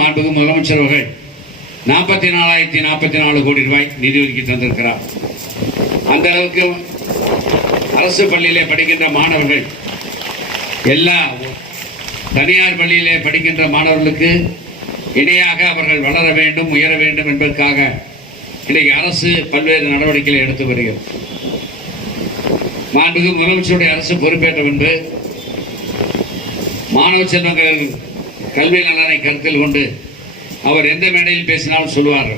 மாண்புக்கு முதலமைச்சர் அவர்கள் நாற்பத்தி நாலாயிரத்தி நாற்பத்தி நாலு கோடி ரூபாய் நிதி ஒதுக்கி தந்திருக்கிறார். அந்த அளவுக்கு அரசு பள்ளியிலே படிக்கின்ற மாணவர்கள் எல்லா தனியார் பள்ளியிலே படிக்கின்ற மாணவர்களுக்கு இணையாக அவர்கள் வளர வேண்டும் உயர வேண்டும் என்பதற்காக இன்றைக்கு அரசு பல்வேறு நடவடிக்கைகளை எடுத்து வருகிறது. மாண்புக்கு முதலமைச்சருடைய அரசு பொறுப்பேற்ற பின்பு மாணவ செல்வங்கள் கல்வி நலனை கருத்தில் கொண்டு அவர் எந்த மேடையில் பேசினாலும் சொல்வார்.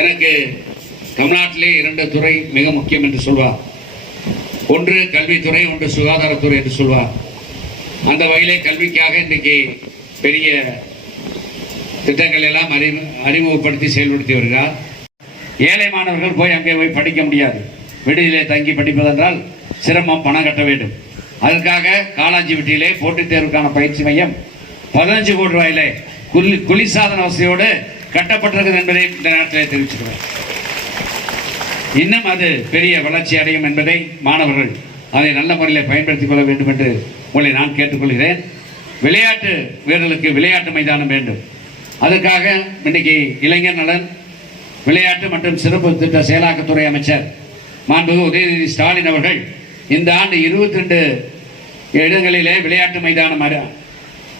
எனக்கு தமிழ்நாட்டிலே இரண்டு துறை மிக முக்கியம் என்று சொல்வார். ஒன்று கல்வித்துறை ஒன்று சுகாதாரத்துறை என்று சொல்வார். அந்த வகையிலே கல்விக்காக இன்றைக்கு பெரிய திட்டங்கள் எல்லாம் அறிவு அறிமுகப்படுத்தி செயல்படுத்தி வருகிறார். ஏழை மாணவர்கள் போய் அங்கே போய் படிக்க முடியாது. விடுதியிலே தங்கி படிப்பதென்றால் சிரமம் பணம் கட்ட வேண்டும். அதற்காக காலாஞ்சி விட்டியிலே போட்டித் தேர்வுக்கான பயிற்சி மையம் பதினஞ்சு கோடி ரூபாயிலே குளி குளிர்சாதன வசதியோடு கட்டப்பட்டிருக்கிறது என்பதை இந்த நேரத்தில் தெரிவிச்சுக்கிறேன். இன்னும் அது பெரிய வளர்ச்சி அடையும் என்பதை மாணவர்கள் அதை நல்ல முறையில் பயன்படுத்திக் கொள்ள வேண்டும் என்று உங்களை நான் கேட்டுக்கொள்கிறேன். விளையாட்டு வீரர்களுக்கு விளையாட்டு மைதானம் வேண்டும். அதற்காக இன்றைக்கு இளைஞர் நலன் விளையாட்டு மற்றும் சிறப்பு திட்ட செயலாக்கத்துறை அமைச்சர் மாண்புகு உதயநிதி ஸ்டாலின் அவர்கள் இந்த ஆண்டு இருபத்தி ரெண்டு இடங்களிலே விளையாட்டு மைதானம்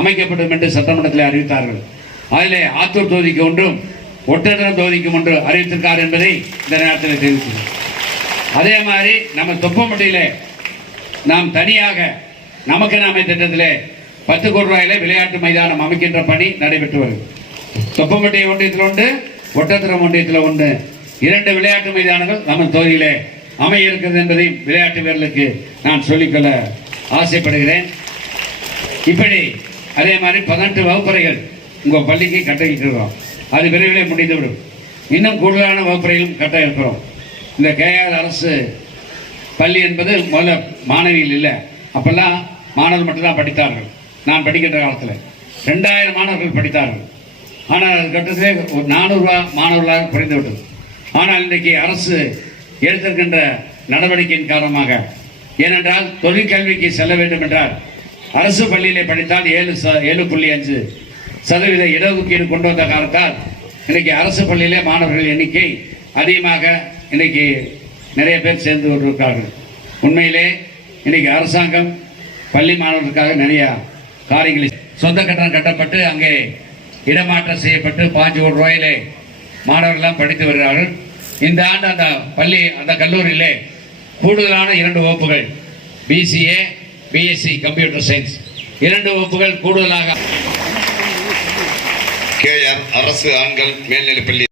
அமைக்கப்படும் என்று சட்டமன்றத்தில் அறிவித்தார்கள். அதிலே ஆத்தூர் தொகுதிக்கு ஒன்றும் ஒட்டடம் தொகுதிக்கும் ஒன்று அறிவித்திருக்கார் என்பதை இந்த நேரத்தில் தெரிவித்துள்ளோம். அதே மாதிரி நம்ம தொப்பமட்டியில் நாம் தனியாக நமக்கு நாமே திட்டத்தில் பத்து கோடி ரூபாயிலே விளையாட்டு மைதானம் அமைக்கின்ற பணி நடைபெற்று வருகிறது. தொப்பம்பட்டி ஒன்றியத்தில் உண்டு ஒட்டத்திரம் ஒன்றியத்தில் ஒன்று இரண்டு விளையாட்டு மைதானங்கள் நம்ம தொகுதியிலே அமைய இருக்கிறது என்பதையும் விளையாட்டு வீரர்களுக்கு நான் சொல்லிக்கொள்ள ஆசைப்படுகிறேன். இப்படி அதே மாதிரி பதினெட்டு வகுப்பறைகள் உங்கள் பள்ளிக்கு கட்ட இருக்கிறோம் அது விரைவிலே முடிந்துவிடும். இன்னும் கூடுதலான வகுப்பறைகளும் கட்ட இருக்கிறோம் இந்த கேஆர் அரசு பள்ளி என்பது முதல்ல மாணவிகள் இல்லை. அப்பெல்லாம் மாணவர்கள் மட்டும்தான் படித்தார்கள். நான் படிக்கின்ற காலத்தில் ரெண்டாயிரம் மாணவர்கள் படித்தார்கள். ஆனால் அது கட்டத்திலே ஒரு நானூறுரூவா மாணவர்களாக குறைந்துவிட்டது. ஆனால் இன்றைக்கு அரசு எடுத்திருக்கின்ற நடவடிக்கையின் காரணமாக ஏனென்றால் தொழிற்கல்விக்கு செல்ல வேண்டும் என்றால் அரசு பள்ளியிலே படித்தால் ஏழு ஏழு புள்ளி அஞ்சு சதவீத இடஒதுக்கீடு கொண்டு வந்த காரணத்தால் இன்னைக்கு அரசு பள்ளியிலே மாணவர்கள் எண்ணிக்கை அதிகமாக இன்னைக்கு நிறைய பேர் சேர்ந்து கொண்டிருக்கிறார்கள். உண்மையிலே இன்னைக்கு அரசாங்கம் பள்ளி மாணவர்களுக்காக நிறைய காரியங்களை சொந்த கட்டணம் கட்டப்பட்டு அங்கே இடமாற்றம் செய்யப்பட்டு பாஞ்சு கோடி ரூபாயிலே மாணவர்கள்லாம் படித்து வருகிறார்கள். இந்த ஆண்டு அந்த பள்ளி அந்த கல்லூரியிலே கூடுதலான இரண்டு வகுப்புகள் பிசிஏ பிஎஸ்சி கம்ப்யூட்டர் சயின்ஸ் இரண்டு வகுப்புகள் கூடுதலாக. கேஆர் அரசு ஆண்கள் மேல்நிலைப்பள்ளி